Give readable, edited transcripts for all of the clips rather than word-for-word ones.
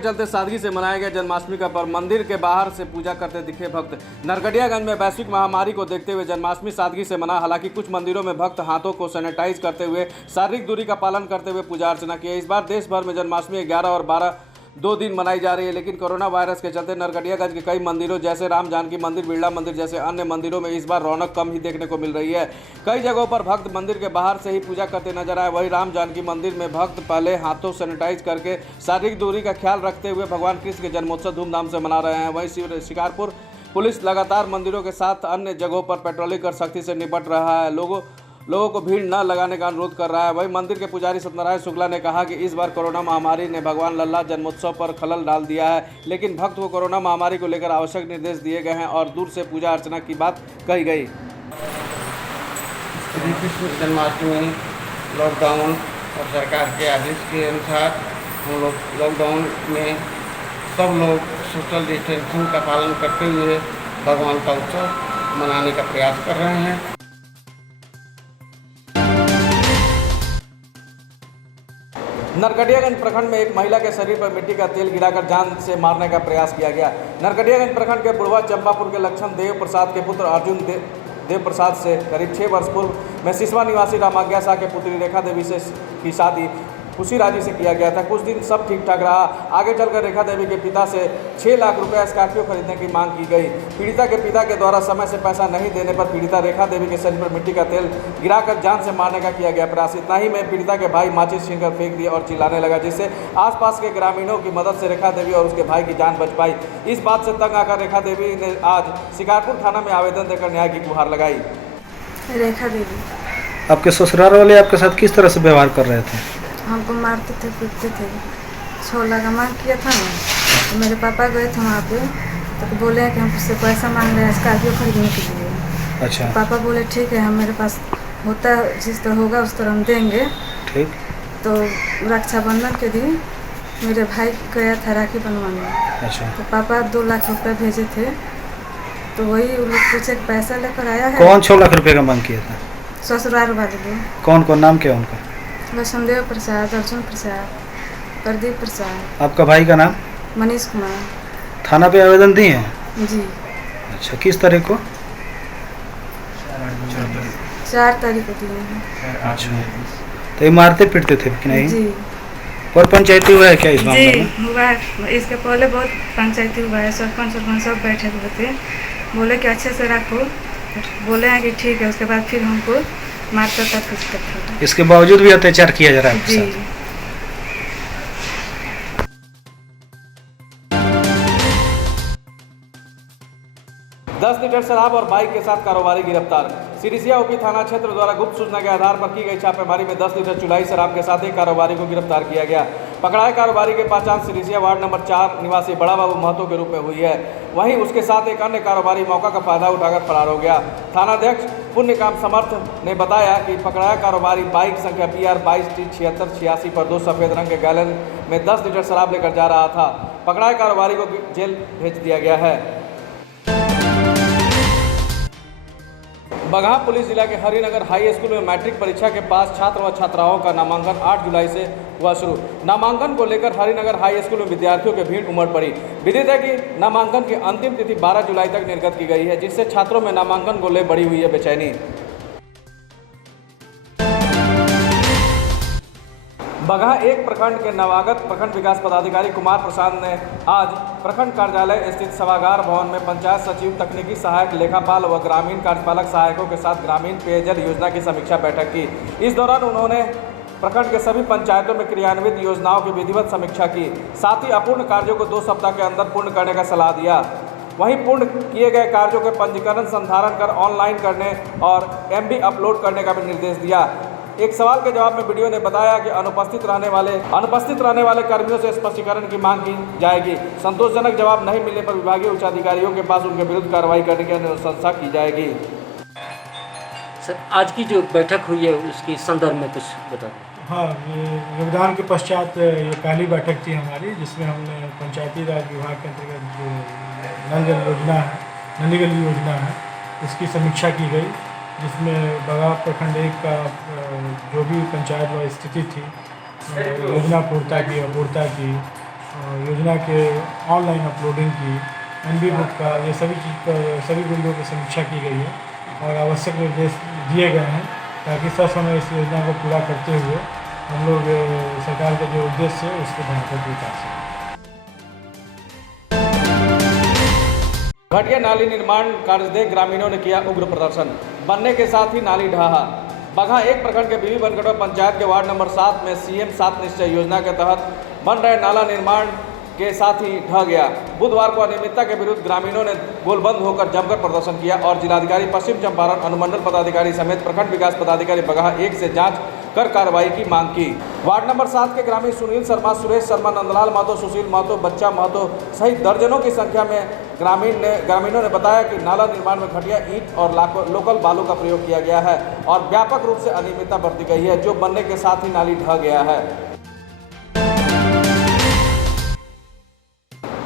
चलते सादगी से मनाया गया जन्माष्टमी का पर्व। मंदिर के बाहर से पूजा करते दिखे भक्त। नरकटियागंज में वैश्विक महामारी को देखते हुए जन्माष्टमी सादगी से मना। हालांकि कुछ मंदिरों में भक्त हाथों को सैनिटाइज करते हुए शारीरिक दूरी का पालन करते हुए पूजा अर्चना किया। इस बार देश भर में जन्माष्टमी 11 और 12 2 दिन मनाई जा रही है, लेकिन कोरोना वायरस के चलते नरकटियागंज के कई मंदिरों जैसे राम जानकी मंदिर, बिरला मंदिर जैसे अन्य मंदिरों में इस बार रौनक कम ही देखने को मिल रही है। कई जगहों पर भक्त मंदिर के बाहर से ही पूजा करते नजर आए। वहीं राम जानकी मंदिर में भक्त पहले हाथों सैनिटाइज करके शारीरिक दूरी का ख्याल रखते हुए भगवान कृष्ण के जन्मोत्सव धूमधाम से मना रहे हैं। वहीं शिकारपुर पुलिस लगातार मंदिरों के साथ अन्य जगहों पर पेट्रोलिंग कर सख्ती से निपट रहा है। लोगों को भीड़ न लगाने का अनुरोध कर रहा है। वहीं मंदिर के पुजारी सत्यनारायण शुक्ला ने कहा कि इस बार कोरोना महामारी ने भगवान लल्ला जन्मोत्सव पर खलल डाल दिया है, लेकिन भक्त को कोरोना महामारी को लेकर आवश्यक निर्देश दिए गए हैं और दूर से पूजा अर्चना की बात कही गई। श्री कृष्ण जन्माष्टमी लॉकडाउन और सरकार के आदेश के अनुसार हम लोग लॉकडाउन में सब लोग सोशल डिस्टेंसिंग का पालन करते हुए भगवान का उत्सव मनाने का प्रयास कर रहे हैं। नरकटियागंज प्रखंड में एक महिला के शरीर पर मिट्टी का तेल गिराकर जान से मारने का प्रयास किया गया। नरकटियागंज प्रखंड के बुढ़वा चंपापुर के लक्षण देव प्रसाद के पुत्र अर्जुन देव प्रसाद से करीब 6 वर्ष पूर्व में सिसवा निवासी रामाज्ञा शाह के पुत्री रेखा देवी से की शादी खुशी राजी से किया गया था। कुछ दिन सब ठीक ठाक रहा। आगे चलकर रेखा देवी के पिता से 6 लाख रुपए स्कॉर्पियो खरीदने की मांग की गई। पीड़िता के पिता के द्वारा समय से पैसा नहीं देने पर पीड़िता रेखा देवी के शरीर पर मिट्टी का तेल गिराकर जान से मारने का किया गया प्रयास। इतना ही में पीड़िता के भाई माचिस छीनकर फेंक दिया और चिल्लाने लगा, जिससे आसपास के ग्रामीणों की मदद से रेखा देवी और उसके भाई की जान बच पाई। इस बात से तंग आकर रेखा देवी ने आज शिकारपुर थाना में आवेदन देकर न्याय की गुहार लगाई। रेखा देवी, आपके ससुराल वाले आपके साथ किस तरह से व्यवहार कर रहे थे? हमको मारते थे, पीटते थे। 6 लाख का मांग किया था ना, तो मेरे पापा गए थे वहाँ पे, तो बोले कि हम उससे पैसा मांग रहे हैं स्कॉर्पियो खरीदने के लिए। अच्छा। तो पापा बोले ठीक है, हम मेरे पास होता जिस तरह होगा उस तरह हम देंगे। ठीक। तो रक्षाबंधन के दिन मेरे भाई गया था राखी बनवाने। अच्छा। तो पापा 2 लाख रुपये भेजे थे, तो वही वो लोग पूछे पैसा लेकर आया है। कौन 6 लाख रुपए का मांग किया था? ससुराल वाले लोग। कौन कौन, नाम क्या उनका? देव प्रसाद, अर्जुन प्रसाद, प्रदीप प्रसाद। आपका भाई का नाम? मनीष कुमार। थाना पे आवेदन दिए हैं? जी। अच्छा, किस तारीख को? 4 तारीख को दिए हैं। अच्छा, तो ये मारते पीटते थे कि नहीं? जी। और पंचायती हुआ है क्या इस मामले में? जी हुआ है। इसके पहले बहुत पंचायती हुआ है। सरपंच सब बैठे हुए थे, बोले कि अच्छे से रखो, बोले हैं कि ठीक है। उसके बाद फिर हमको मारता था, पीटता था। इसके बावजूद भी अत्याचार किया जा रहा है आपके जी। साथ? 10 लीटर शराब और बाइक के साथ कारोबारी गिरफ्तार। सिरिसिया ओपी थाना क्षेत्र द्वारा गुप्त सूचना के आधार पर की गई छापेमारी में 10 लीटर चुलाई शराब के साथ एक कारोबारी को गिरफ्तार किया गया। पकड़ाए कारोबारी की पहचान सिरिसिया वार्ड नंबर 4 निवासी बड़ा बाबू महतो के रूप में हुई है। वहीं उसके साथ एक अन्य कारोबारी मौका का फायदा उठाकर फरार हो गया। थानाध्यक्ष पुण्यकाम समर्थ ने बताया कि पकड़ाया कारोबारी बाइक संख्या BR 22T7686 पर 2 सफेद रंग के गैलन में 10 लीटर शराब लेकर जा रहा था। पकड़ाए कारोबारी को जेल भेज दिया गया है। बगहा पुलिस जिला के हरिनगर हाई स्कूल में मैट्रिक परीक्षा के पास छात्र व छात्राओं का नामांकन 8 जुलाई से हुआ शुरू। नामांकन को लेकर हरिनगर हाई स्कूल में विद्यार्थियों की भीड़ उमड़ पड़ी। विदित है कि नामांकन की अंतिम तिथि 12 जुलाई तक निर्गत की गई है, जिससे छात्रों में नामांकन को ले बढ़ी हुई है बेचैनी। बगहा 1 प्रखंड के नवागत प्रखंड विकास पदाधिकारी कुमार प्रसाद ने आज प्रखंड कार्यालय स्थित सभागार भवन में पंचायत सचिव, तकनीकी सहायक, लेखापाल व ग्रामीण कार्यपालक सहायकों के साथ ग्रामीण पेयजल योजना की समीक्षा बैठक की। इस दौरान उन्होंने प्रखंड के सभी पंचायतों में क्रियान्वित योजनाओं की विधिवत समीक्षा की। साथ ही अपूर्ण कार्यों को 2 सप्ताह के अंदर पूर्ण करने का सलाह दिया। वहीं पूर्ण किए गए कार्यों के पंजीकरण संधारण कर ऑनलाइन करने और MB अपलोड करने का भी निर्देश दिया। एक सवाल के जवाब में बीडीओ ने बताया कि अनुपस्थित रहने वाले कर्मियों से स्पष्टीकरण की मांग की जाएगी। संतोषजनक जवाब नहीं मिलने पर विभागीय उच्च अधिकारियों के पास उनके विरुद्ध कार्रवाई करने की अनुशंसा की जाएगी। सर, आज की जो बैठक हुई है उसकी संदर्भ में कुछ बता दें। हाँ, ये योगदान के पश्चात ये पहली बैठक थी हमारी, जिसमें हमने पंचायती राज विभाग के अंतर्गत जो नल जल योजना है, नली योजना है, उसकी समीक्षा की गई, जिसमें बगहा प्रखंड 1 का जो भी पंचायत व स्थिति थी, योजना पूर्णता की, अपूर्णता की, योजना के ऑनलाइन अपलोडिंग की, NB बुक का, ये सभी चीज़ पर सभी बिंदुओं की समीक्षा की गई है और आवश्यक निर्देश दिए गए हैं ताकि ससमय इस योजना को पूरा करते हुए हम लोग सरकार का जो उद्देश्य है उसको ध्यान पर उतार सकें। घटिया नाली निर्माण कार्य देख ग्रामीणों ने किया उग्र प्रदर्शन। बनने के साथ ही नाली ढहा। बगहा एक प्रखंड के बीबी बनगढ़ पंचायत के वार्ड नंबर 7 में CM 7 निश्चय योजना के तहत बन रहे नाला निर्माण के साथ ही ढह गया। बुधवार को अनियमितता के विरुद्ध ग्रामीणों ने गोलबंद होकर जमकर प्रदर्शन किया और जिलाधिकारी पश्चिम चंपारण, अनुमंडल पदाधिकारी समेत प्रखंड विकास पदाधिकारी बगहा 1 से जांच कर कार्रवाई की मांग की। वार्ड नंबर 7 के ग्रामीण सुनील शर्मा, सुरेश शर्मा, नंदलाल महतो, सुशील महतो, बच्चा महतो सहित दर्जनों की संख्या में ग्रामीणों ने बताया कि नाला निर्माण में घटिया ईंट और लोकल बालू का प्रयोग किया गया है और व्यापक रूप से अनियमितता बरती गई है, जो बनने के साथ ही नाली ढह गया है।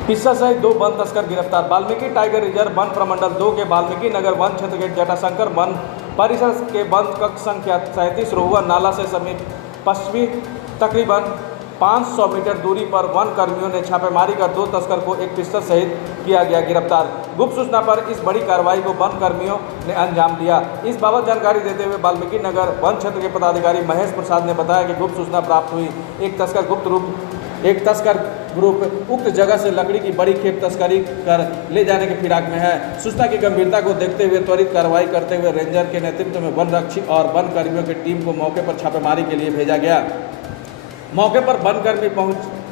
पिस्सा सहित 2 वन तस्कर गिरफ्तार। वाल्मीकि टाइगर रिजर्व वन प्रमंडल 2 के वाल्मीकि नगर वन क्षेत्र के जटाशंकर वन परिसर के वन कक्ष संख्या 37 रोहुआ नाला से समीप पश्चिमी तकरीबन 500 मीटर दूरी पर वन कर्मियों ने छापेमारी कर 2 तस्कर को एक पिस्टल सहित किया गया गिरफ्तार। गुप्त सूचना पर इस बड़ी कार्रवाई को वन कर्मियों ने अंजाम दिया। इस बाबत जानकारी देते हुए वाल्मीकि नगर वन क्षेत्र के पदाधिकारी महेश प्रसाद ने बताया कि गुप्त सूचना प्राप्त हुई एक तस्कर ग्रुप उक्त जगह से लकड़ी की बड़ी खेप तस्करी कर ले जाने के फिराक में है। सूचना की गंभीरता को देखते हुए त्वरित कार्रवाई करते हुए रेंजर के नेतृत्व में वन रक्षी और वन कर्मियों की टीम को मौके पर छापेमारी के लिए भेजा गया। मौके पर वन कर्मी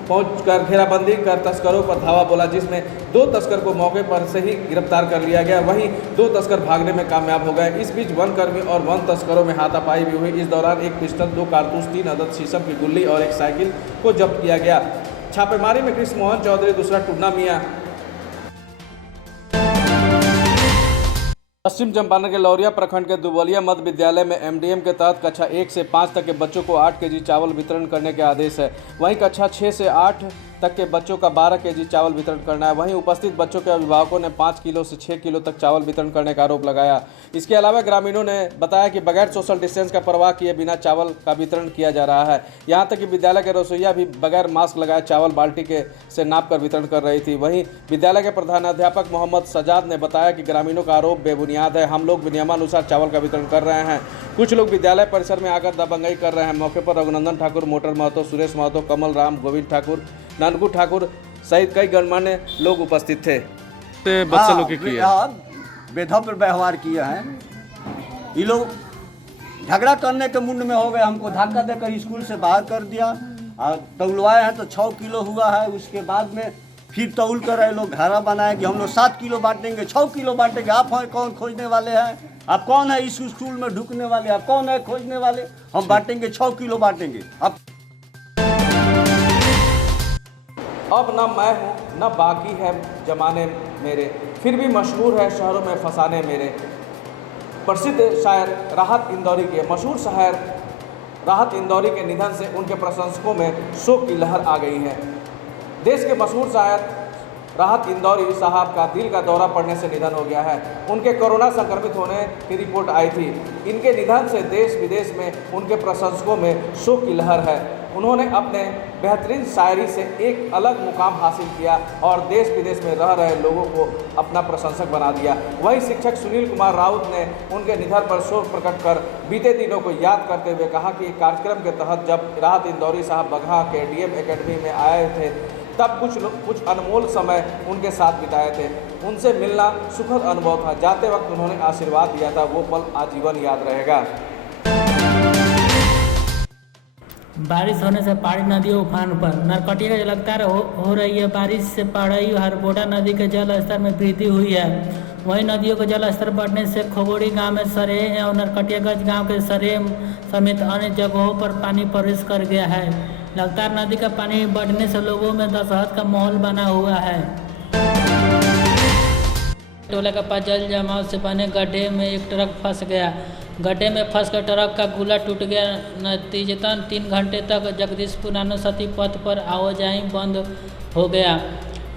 पहुंचकर घेराबंदी कर तस्करों पर धावा बोला, जिसमें 2 तस्कर को मौके पर से ही गिरफ्तार कर लिया गया। वहीं 2 तस्कर भागने में कामयाब हो गए। इस बीच वन कर्मी और वन तस्करों में हाथापाई भी हुई। इस दौरान एक पिस्टल, 2 कारतूस, 3 अदद शीशम की गुल्ली और एक साइकिल को जब्त किया गया। छापेमारी में कृष्ण मोहन चौधरी, दूसरा टुन्ना मियाँ। पश्चिम चंपारण के लौरिया प्रखंड के दुबलिया मध्य विद्यालय में MDM के तहत कक्षा 1 से 5 तक के बच्चों को 8 kg चावल वितरण करने के आदेश है। वहीं कक्षा 6 से 8 तक के बच्चों का 12 kg चावल वितरण करना है। वहीं उपस्थित बच्चों के अभिभावकों ने 5 किलो से 6 किलो तक चावल वितरण करने का आरोप लगाया। इसके अलावा ग्रामीणों ने बताया कि बगैर सोशल डिस्टेंस का परवाह किए बिना चावल का वितरण किया जा रहा है। यहाँ तक कि विद्यालय के रसोइया भी बगैर मास्क लगाए चावल बाल्टी के से नाप कर वितरण कर रही थी। वहीं विद्यालय के प्रधानाध्यापक मोहम्मद सजाद ने बताया कि ग्रामीणों का आरोप बेबुनियाद है। हम लोग नियमानुसार चावल का वितरण कर रहे हैं। कुछ लोग विद्यालय परिसर में आकर दबंगई कर रहे हैं। मौके पर रघुनंदन ठाकुर, मोटर महतो, सुरेश महतो, कमल राम, गोविंद ठाकुर, ननकू ठाकुर सहित कई गणमान्य लोग उपस्थित थे। बच्चे लोग की बेधव्य व्यवहार किए हैं। ये लोग झगड़ा करने के मुंड में हो गए, हमको धक्का देकर स्कूल से बाहर कर दिया और तौलवाए हैं तो 6 किलो हुआ है। उसके बाद में फिर तौल कर रहे लोग धारा बनाए कि हम लोग 7 किलो बांटेंगे, 6 किलो बांटेंगे। आप हैं कौन खोजने वाले हैं? आप कौन है इस स्कूल में ढुकने वाले? आप कौन है खोजने वाले? हम बांटेंगे, 6 किलो बांटेंगे। अब न मैं हूँ न बाकी है जमाने मेरे, फिर भी मशहूर है शहरों में फसाने मेरे। प्रसिद्ध शायर राहत इंदौरी के मशहूर शायर राहत इंदौरी के निधन से उनके प्रशंसकों में शोक की लहर आ गई है। देश के मशहूर शायर राहत इंदौरी साहब का दिल का दौरा पड़ने से निधन हो गया है। उनके कोरोना संक्रमित होने की रिपोर्ट आई थी। इनके निधन से देश विदेश में उनके प्रशंसकों में शोक की लहर है। उन्होंने अपने बेहतरीन शायरी से एक अलग मुकाम हासिल किया और देश विदेश में रह रहे लोगों को अपना प्रशंसक बना दिया। वहीं शिक्षक सुनील कुमार राउत ने उनके निधन पर शोक प्रकट कर बीते दिनों को याद करते हुए कहा कि कार्यक्रम के तहत जब राहत इंदौरी साहब बगहा के DM एकेडमी में आए थे तब कुछ अनमोल समय उनके साथ बिताए थे। उनसे मिलना सुखद अनुभव था। जाते वक्त उन्होंने आशीर्वाद दिया था, वो पल आजीवन याद रहेगा। बारिश होने से पहाड़ी नदियों उफान पर। नरकटिया का लगातार हो रही है बारिश से पहाड़ी हरबोड़ा नदी के जल स्तर में वृद्धि हुई है। वहीं नदियों के जल स्तर बढ़ने से खोगोड़ी गांव में सरेह और नरकटियागंज गांव के सरेह समेत अन्य जगहों पर पानी प्रवेश कर गया है। लगातार नदी का पानी बढ़ने से लोगों में दशहत का माहौल बना हुआ है। टोला के पास जल जमाव से बने गड्ढे में एक ट्रक फंस गया। गड्ढे में फंसकर ट्रक का गुला टूट गया। नतीजतन 3 घंटे तक जगदीशपुर नानोसती पथ पर आवाजाही बंद हो गया।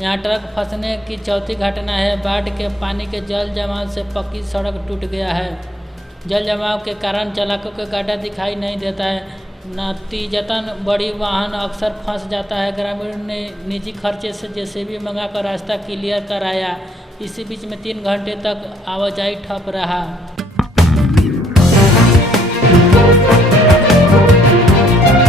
यहाँ ट्रक फंसने की चौथी घटना है। बाढ़ के पानी के जल जमाव से पक्की सड़क टूट गया है। जल जमाव के कारण चालकों के गड्ढा दिखाई नहीं देता है। नतीजतन बड़ी वाहन अक्सर फंस जाता है। ग्रामीण ने निजी खर्चे से जेसीबी मंगाकर रास्ता क्लियर कराया। इसी बीच में 3 घंटे तक आवाजाही ठप रहा।